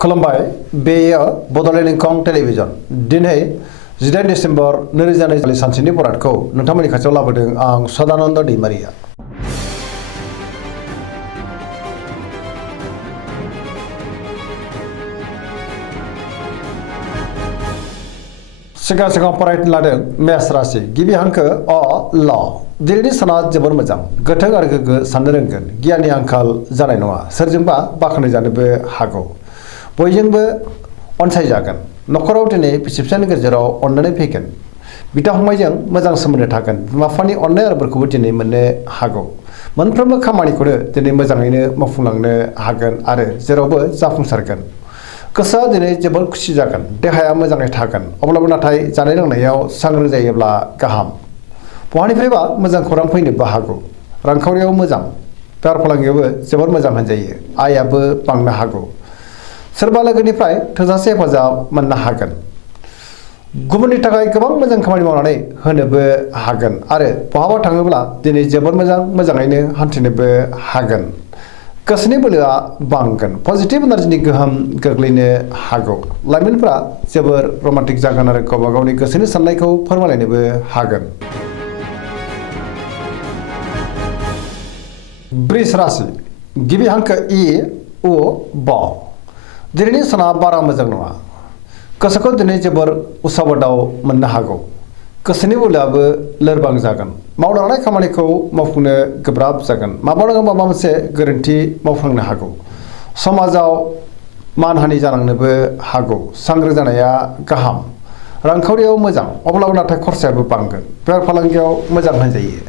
खुलुमबाय बेयो बड'लेण्ड इंखं टेलिभिजन दिनै 18 डिसेम्बर 2020 सानसेनि बरादखौ नोंथांमोननि खाथियाव लाबोदों आं सदानन्द दैमारिया। सिगां फरायनो लादों मेष राशि गिबि हांखो अ ल दिनैनि साना जोबोर मोजां गोथों आरो गोग्गो साननो रोंगोन गियाननि आंखाल जानाय नङा सोरजोंबा बाख्नाय जानोबो हागौ बयजोंबो अनसायजागोन न'खराव दिनै बिसि फिसायनि गेजेराव अननानै फैगोन बिदा फंबायजों मोजां सोमोन्दो थागोन बिमा बिफानि अननाय आरो बोरखौबो दिनै मोननो हागौ मोनफ्रोमबो खामानिखौनो दिनै मोजाङैनो मावफुंलांनो हागोन आरो जेरावबो जाफुंसारगोन गोसोआ दिनै जोबोर खुसि जागोन देहाया मोजाङै थागोन अब्लाबो नाथाय जानाय लोंनायाव सांग्रां जायोब्ला गाहाम बहानिफ्रायबा मोजां खौरां फैनोबो हागौ रांखावरियाव मोजां बेफार फालांगियावबो जोबोर मोजां होनजायो आयाबो बांनो हागौ सोरबा लोगोनिफ्राय थोजासे हेफाजाब मोननो हागोन गुबुननि थाखाय गोबां मोजां खामानि मावनानै होनोबो हागोन आरो बहाबा थाङोब्ला दिनै जोबोर मोजाङैनो हान्थिनोबो हागोन गोसोनि बोलोआ बांगोन पजिटिभ एनार्जिनि गोहोम गोग्लैनो हागौ लाइमोनफोरा जोबोर रमान्टिक जागोन आरो गावबा गावनि गोसोनि साननायखौ फोरमायलायनोबो हागोन। वृष राशि गिबि हांखो इ उ ब दिनैनि साना बारा मोजां नङा गोसोखौ दिनै जोबोर उसाव-बादाव मोननो हागौ गोसोनि बोलोआबो लोरबां जागोन मावनो लानाय खामानिखौ मावफुंनो गोब्राब जागोन माबा नङा माबा मोनसे गोरोन्थि मावफ्लांनो हागौ समाजाव मानहानि जानांनोबो हागौ सांग्रां जानाया गाहाम रांखावरियाव मोजां अब्लाबो नाथाय खरसायाबो बांगोन बेफार फालांगियाव मोजां होनजायो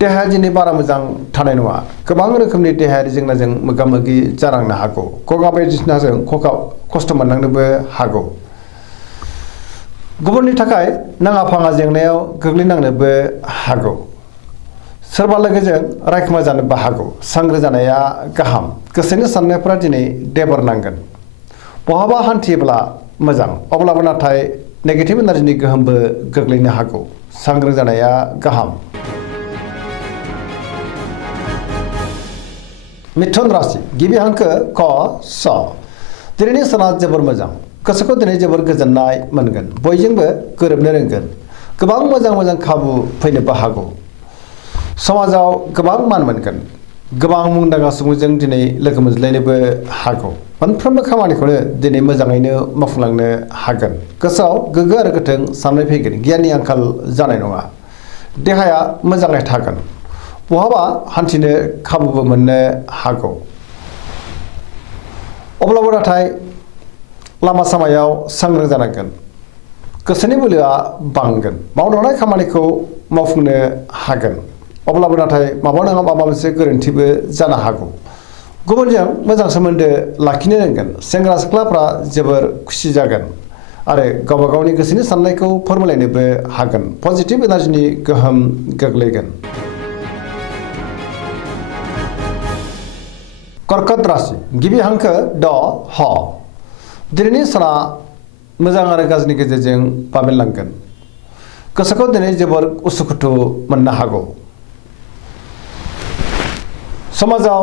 देहाया दिनै बारा मोजां थानाय नङा गोबां रोखोमनि देहायारि जेंनाजों मोगा-मोगि जानांनो हागौ गगा बायदिसिनाजों खस्थ' मोननांनोबो हागौ गुबुननि थाखाय नाङा फाङा जेंनायाव गोग्लैनांनोबो हागौ सोरबा लोगोजों रायखुमा जानोबो हागौ सांग्रां जानाया गाहाम गोसोनि साननायफोरा दिनै देबर नांगोन बहाबा हान्थियोब्ला मोजां अब्लाबो नाथाय नेगेटिभ एनार्जिनि गोहोमबो गोग्लैनो हागौ सांग्रां जानाया गाहाम। मिथुन राशि गिबि हांखो क स दिनैनि साना जोबोर मोजां गोसोखौ दिनै जोबोर गोजोननाय मोनगोन बयजोंबो गोरोबनो रोंगोन गोबां मोजां खाबु फैनोबो हागौ समाजाव गोबां मान मोनगोन गोबां मुंदांखा सुबुंजों दिनै लोगो मोनज्लायनोबो हागौ मोनफ्रोमबो खामानिखौनो दिनै मोजाङैनो मावफुंलांनो हागोन गोसोआव गोग्गो आरो गोथों साननाय फैगोन गियाननि आंखाल जानाय नङा देहाया मोजाङै थागोन बहाबा हान्थिनो खाबुबो मोननो हागौ अब्लाबो नाथाय लामा सामायाव सांग्रां जानांगोन गोसोनि बोलोआ बांगोन मावनो लानाय खामानिखौ मावफुंनो हागोन अब्लाबो नाथाय माबा नङा माबा मोनसे गोरोन्थिबो जानो हागौ गुबुनजों मोजां सोमोन्दो लाखिनो रोंगोन सेंग्रा सिख्लाफ्रा जोबोर खुसि जागोन आरो गावबा गावनि गोसोनि साननायखौ फोरमायलायनोबो हागोन पजिटिभ एनार्जिनि गोहोम गोग्लैगोन। कर्कट राशि गिबि हांखो ड ह दिनैनि साना मोजां आरो गाज्रिनि गेजेरजों बाबेनलांगोन गोसोखौ दिनै जोबोर उसुखुथु मोननो हागौ समाजाव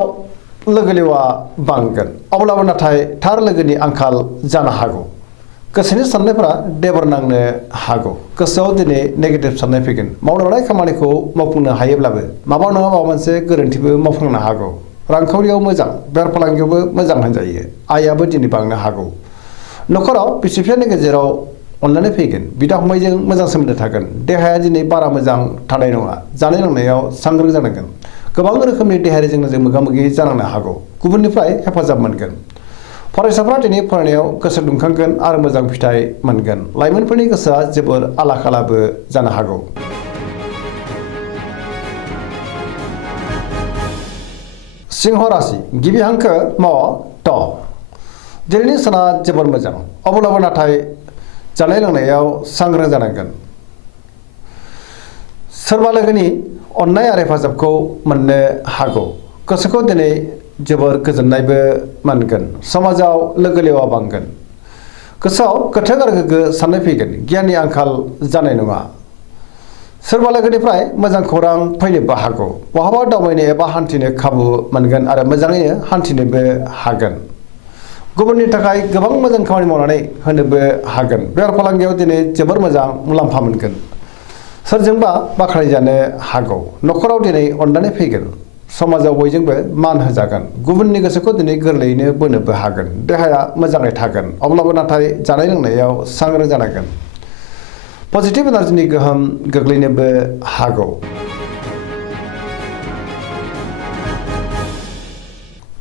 लोगो लेवा बांगोन अब्लाबो नाथाय थार लोगोनि आंखाल जानो हागौ गोसोनि साननायफोरा देबर नांनो हागौ गोसोआव दिनै नेगेटिभ साननाय फैगोन मावनो लानाय खामानिखौ मावफुंनो हायोब्लाबो माबा नङा माबा मोनसे गोरोन्थिबो मावफ्लांनो हागौ रांखावरियाव मोजां बेफार फालांगियावबो मोजां होनजायो आयाबो दिनै बांनो हागौ न'खराव बिसि फिसायनि गेजेराव अननानै फैगोन बिदा फंबायजों मोजां सोमोन्दो थागोन देहाया दिनै बारा मोजां थानाय नङा जानाय लोंनायाव सांग्रां जानांगोन गोबां रोखोमनि देहायारि जेंनाजों मोगा-मोगि जानांनो हागौ गुबुननिफ्राय हेफाजाब मोनगोन फरायसाफ्रा दिनै फरायनायाव गोसो दुंखांगोन आरो मोजां फिथाइ मोनगोन लाइमोनफोरनि गोसोआ जोबोर आला-खालाबो जानो हागौ। सिंह राशि गिबि हांखो म ट दिनैनि साना जोबोर मोजां अब्लाबो नाथाय जानाय लोंनायाव सांग्रां जानांगोन सोरबा लोगोनि अननाय आरो हेफाजाबखौ मोननो हागौ गोसोखौ दिनै जोबोर गोजोननायबो मोनगोन समाजाव लोगो लेवा बांगोन गोसोआव गोथों आरो गोग्गो साननाय फैगोन गियाननि आंखाल जानाय नङा सोरबा लोगोनिफ्राय मोजां खौरां फैनोबो हागौ बहाबा दावबायनो एबा हान्थिनो खाबु मोनगोन आरो मोजाङैनो हान्थिनोबो हागोन गुबुननि थाखाय गोबां मोजां खामानि मावनानै होनोबो हागोन। बेफार फालांगियाव दिनै जोबोर मोजां मुलाम्फा मोनगोन। सोरजोंबा बाख्नायजानो हागौ। न'खराव दिनै अननानै फैगोन। समाजाव बयजोंबो मान होजागोन। गुबुननि गोसोखौ दिनै गोरलैयैनो बोनोबो हागोन। देहाया मोजाङै थागोन। अब्लाबो नाथाय जानाय लोंनायाव सांग्रां जानांगोन। पजिटिभ एनार्जिनि गोहोम गोग्लैनोबो हागौ।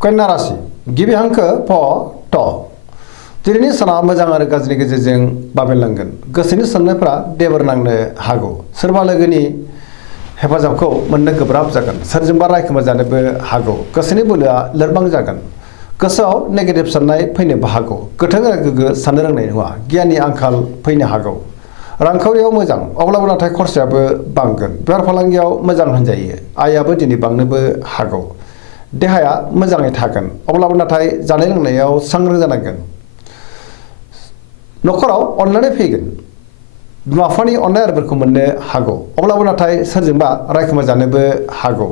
कन्या राशि गिबि हांखो फ ट। दिनैनि साना मोजां आरो गाज्रिनि गेजेरजों बाबेनलांगोन। गोसोनि साननायफ्रा देबोर नांनो हागौ। सोरबा लोगोनि हेफाजाबखौ मोननो गोब्राब जागोन। सोरजोंबा रायखोमा जानोबो हागौ। गोसोनि बोलोआ लोरबां जागोन। गोसोआव नेगेटिभ साननाय फैनोबो हागौ। गोथों आरो गोग्गो साननो रोंनाय नङा। गियाननि आंखाल फैनो हागौ। रांखावरियाव मोजां, अब्लाबो नाथाय खरसायाबो बांगोन। बेफार फालांगियाव मोजां होनजायो। आयाबो दिनै बांनोबो हागौ। देहाया मोजाङै थागोन। अब्लाबो नाथाय जानाय लोंनायाव सांग्रां जानांगोन। न'खराव अननानै फैगोन। बिमा बिफानि अननाय आरिफोरखौ मोननो हागौ। अब्लाबो नाथाय सोरजोंबा रायखोमा जानोबो हागौ।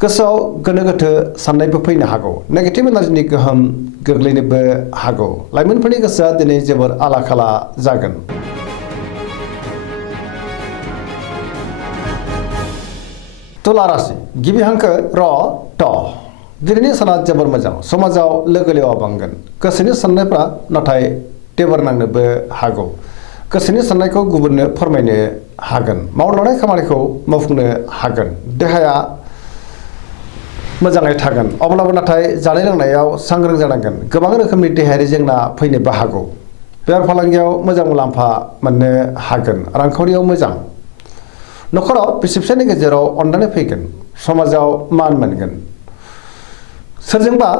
गोसोआव गोनो गोथो साननायबो फैनो हागौ। नेगेटिभ एनार्जिनि गोहोम गोग्लैनोबो हागौ। लाइमोनफोरनि गोसोआ दिनै जोबोर आला खाला जागोन। तुला राशि गिबि हांखो र ट। दिनैनि साना जोबोर मोजां। समाजाव लोगो लेवा बांगोन। गोसोनि साननायफ्रा नाथाय देबोर नांनोबो हागौ। गोसोनि साननायखौ गुबुननो फोरमायनो हागोन। मावलांनाय खामानिखौ मावफुंनो हागोन। देहाया मोजाङै थागोन। अब्लाबो नाथाय जानाय लोंनायाव सांग्रां जानांगोन। गोबां रोखोमनि देहायारि जेंना फैनोबो हागौ। बेफार फालांगियाव मोजां मुलाम्फा मोननो हागोन। रांखावरियाव मोजां। न'खराव बिसि फिसायनि गेजेराव अननानै फैगोन। समाजाव मान मोनगोन। सोरजोंबा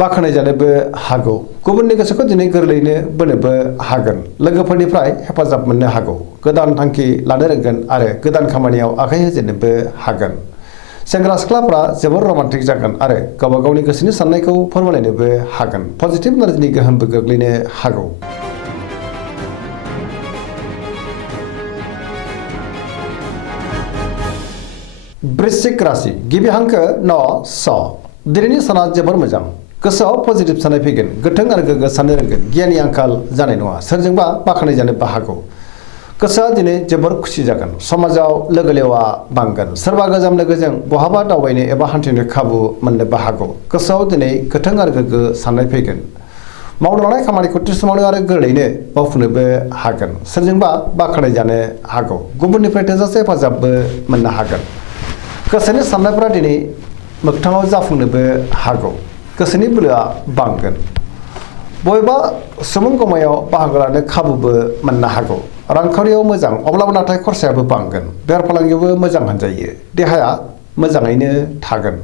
बाख्नायजानोबो हागौ। गुबुननि गोसोखौ दिनै गोरलैयैनो बोनोबो हागोन। लोगोफोरनिफ्राय हेफाजाब मोननो हागौ। गोदान थांखि लानो रोंगोन आरो गोदान खामानियाव आखाइ होजेननोबो हागोन। सेंग्रा सिख्लाफ्रा जोबोर रमान्टिक जागोन आरो गावबा गावनि गोसोनि साननायखौ फोरमायलायनोबो हागोन। पजिटिभ एनार्जिनि गोहोमबो गोग्लैनो हागौ। वृश्चिक राशि गिबि हांखो न स। दिनैनि साना जोबोर मोजां। गोसोआव पजिटिभ साननाय फैगोन। गोथों आरो गोग्गो साननो रोंगोन। गियाननि आंखाल जानाय नङा। सोरजोंबा बाख्नायजानोबो हागौ। गोसोआ दिनै जोबोर खुसि जागोन। समाजाव लोगो लेवा बांगोन। सोरबा गोजाम लोगोजों बहाबा दावबायनो एबा हान्थिनो खाबु मोननोबो हागौ। गोसोआव दिनै गोथों आरो गोग्गो साननाय फैगोन। मावनो लानाय खामानिखौ थि समावनो आरो गोरलैयैनो मावफुंनोबो हागोन। सोरजोंबा बाख्नायजानो हागौ। गुबुननिफ्राय थोजासे हेफाजाबबो मोननो हागोन। गोसोनि साननायफोरा दिनै मोगथाङाव जाफुंनोबो हागौ। गोसोनि बोलोआ बांगोन। बबेबा सुबुं गमायाव बाहागो लानो खाबुबो मोननो हागौ। रांखावरियाव मोजां, अब्लाबो नाथाय खरसायाबो बांगोन। बेफार फालांगियावबो मोजां होनजायो। देहाया मोजाङैनो थागोन।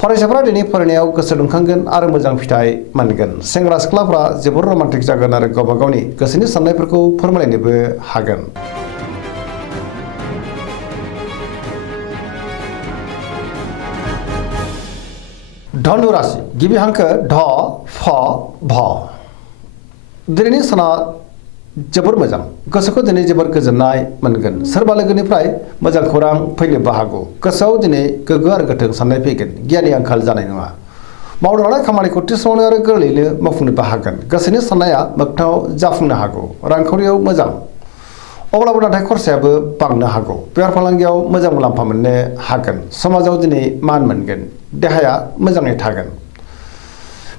फरायसाफोरा दिनै फरायनायाव गोसो दुंखांगोन आरो मोजां फिथाइ मोनगोन। सेंग्रा सिख्लाफ्रा जोबोर रमान्टिक जागोन आरो गावबा गावनि गोसोनि साननायफोरखौ फोरमायलायनोबो हागोन। धनु राशि गिबि हांखो ढ फ भ। दिनैनि साना जोबोर मोजां। गोसोखौ दिनै जोबोर गोजोननाय मोनगोन। सोरबा लोगोनिफ्राय मोजां खौरां फैनोबो हागौ। गोसोआव दिनै गोग्गो आरो गोथों साननाय फैगोन। गियाननि आंखाल जानाय नङा। मावनो लानाय खामानिखौ थि समावनो आरो गोरलैयैनो मावफुंनोबो हागोन। गोसोनि साननाया मोगथाङाव जाफुंनो हागौ। रांखावरियाव मोजां, अब्लाबो नाथाय खरसायाबो बांनो हागौ। बेफार फालांगियाव मोजां मुलाम्फा मोननो हागोन। समाजाव दिनै मान मोनगोन। देहाया मोजाङै थागोन।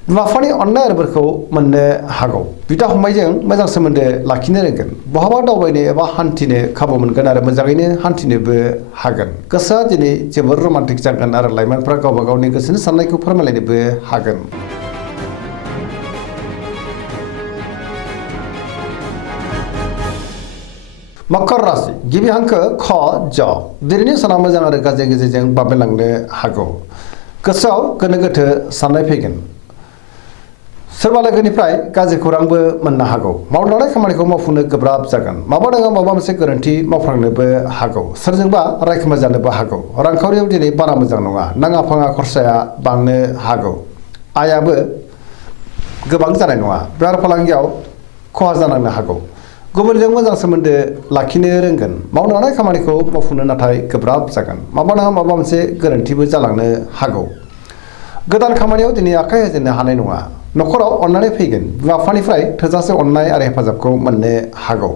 बिमा बिफानि अननाय आरिफोरखौ मोननो हागौ। बिदा फंबायजों मोजां सोमोन्दो लाखिनो रोंगोन। बहाबा दावबायनो एबा हान्थिनो खाबु मोनगोन आरो मोजाङैनो हान्थिनोबो हागोन। गोसोआ दिनै जोबोर रमान्टिक जागोन आरो लाइमोनफ्रा गावबा गावनि गोसोनि साननायखौ फोरमायलायनोबो हागोन। मकर राशि गिबि हांखो ख ज। दिनैनि साना मोजां आरो गाज्रिनि गेजेरजों बाबेनलांनो हागौ। गोसोआव गोनो गोथो साननाय फैगोन। सोरबा लोगोनिफ्राय गाज्रि खौरांबो मोननो हागौ। मावनो लानाय खामानिखौ मावफुंनो गोब्राब जागोन। माबा नङा माबा मोनसे गोरोन्थि मावफ्लांनोबो हागौ। सोरजोंबा रायखोमा जानोबो हागौ। रांखावरियाव दिनै बारा मोजां नङा। नाङा फाङा खरसाया बांनो हागौ। आयाबो गोबां जानाय नङा। बेफार फालांगियाव खहा जानांनो हागौ। गुबुनजों मोजां सोमोन्दो लाखिनो रोंगोन। मावनो लानाय खामानिखौ मावफुंनो नाथाय गोब्राब जागोन। माबा नङा माबा मोनसे गोरोन्थिबो जालांनो हागौ। गोदान खामानियाव दिनै आखाइ होजेननो हानाय नङा। न'खराव अननानै फैगोन। बिमा-बिफानिफ्राय थोजासे अननाय आरो हेफाजाबखौ मोननो हागौ।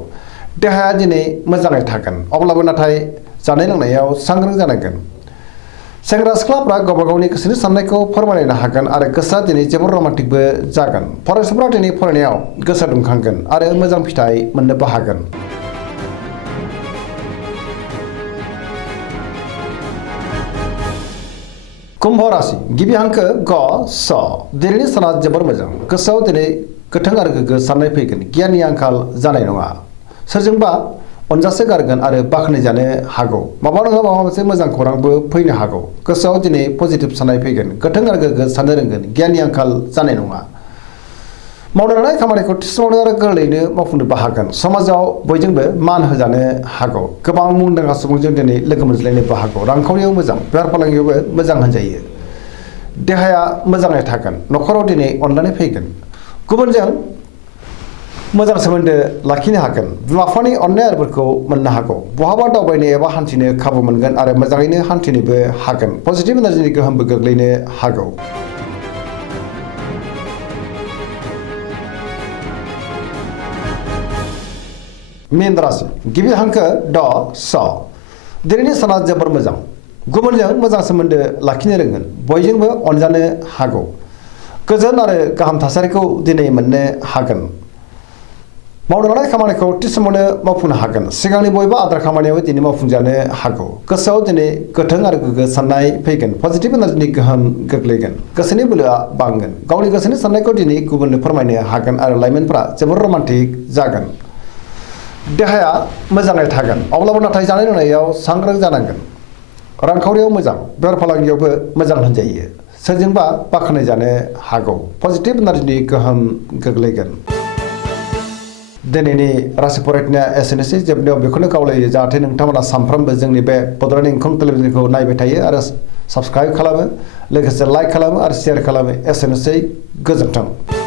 देहाया दिनै मोजाङै थागोन, अब्लाबो नाथाय जानाय लोंनायाव सांग्रां जानांगोन। सेंग्रा सिख्लाफ्रा गावबा गावनि गोसोनि साननायखौ फोरमायलायनो हागोन आरो गोसोआ दिनै जोबोर रमान्टिकबो जागोन। फरायसाफोरा दिनै फरायनायाव गोसो दुंखांगोन आरो मोजां फिथाइ मोननोबो हागोन। कुम्भ राशि गिबि हांखो ग स दिनैनि साना जोबोर मोजां। गोसोआव दिनै गोथों आरो गोग्गो साननाय फैगोन। गियाननि आंखाल जानाय नङा। सोरजोंबा अनजासे गारगोन आरो बाख्नायजानो हागौ। माबा नङा माबा मोनसे मोजां खौरांबो फैनो हागौ। गोसोआव दिनै पजिटिभ साननाय फैगोन। गोथों आरो गोग्गो साननो रोंगोन। गियाननि आंखाल जानाय नङा। मावनो लानाय खामानिखौ थि समावनो आरो गोरलैयैनो मावफुंनोबो हागोन। समाजाव बयजोंबो मान होजानो हागौ। गोबां मुंदांखा सुबुंजों दिनै लोगो मोनज्लायनोबो हागौ। रांखावरियाव मोजां, बेफार फालांगियावबो मोजां होनजायो। देहाया मोजाङै थागोन। न'खराव दिनै अननानै फैगोन। गुबुनजों मोजां सोमोन्दो लाखिनो हागोन। बिमा-बिफानि अननाय आरिफोरखौ मोननो हागौ। बहाबा दावबायनो एबा हान्थिनो खाबु मोनगोन आरो मोजाङैनो हान्थिनोबो हागोन। पजिटिभ एनार्जिनि गोहोमबो गोग्लैनो हागौ। मीन राशि गिबि हांखो ड स दिनैनि साना जोबोर मोजां। गुबुनजों मोजां सोमोन्दो लाखिनो रोंगोन। बयजोंबो अनजानो हागौ। गोजोन आरो गाहाम थासारिखौ दिनै मोननो हागोन। मावनो लानाय खामानिखौ थि समावनो मावफुंनो हागोन। सिगांनि बबेबा आद्रा खामानियाबो दिनै मावफुंजानो हागौ। गोसोआव दिनै गोथों आरो गोग्गो साननाय फैगोन। पजिटिभ एनार्जिनि गोहोम गोग्लैगोन। गोसोनि बोलोआ बांगोन। गावनि गोसोनि साननायखौ दिनै गुबुननो फोरमायनो हागोन आरो लाइमोनफोरा जोबोर रमान्टिक जागोन। देहाया मोजाङै थागोन, अब्लाबो नाथाय जानाय लोंनायाव सांग्रां जानांगोन। रांखावरियाव मोजां, बेफार फालांगियावबो मोजां होनजायो। सोरजोंबा बाख्नायजानो हागौ। पजिटिभ एनार्जिनि गोहोम गोग्लैगोन। दिनैनि राशि फरायनाया एसेनोसै। जोबनायाव बेखौनो खावलायो जाहाथे नोंथांमोना सानफ्रोमबो जोंनि बे बड'लेण्ड इंखं टेलिभिजनखौ नायबाय थायो आरो साबस्क्राइब खालामो, लोगोसे लाइक खालामो आरो शेयार खालामो। एसेनोसै, गोजोन्थों।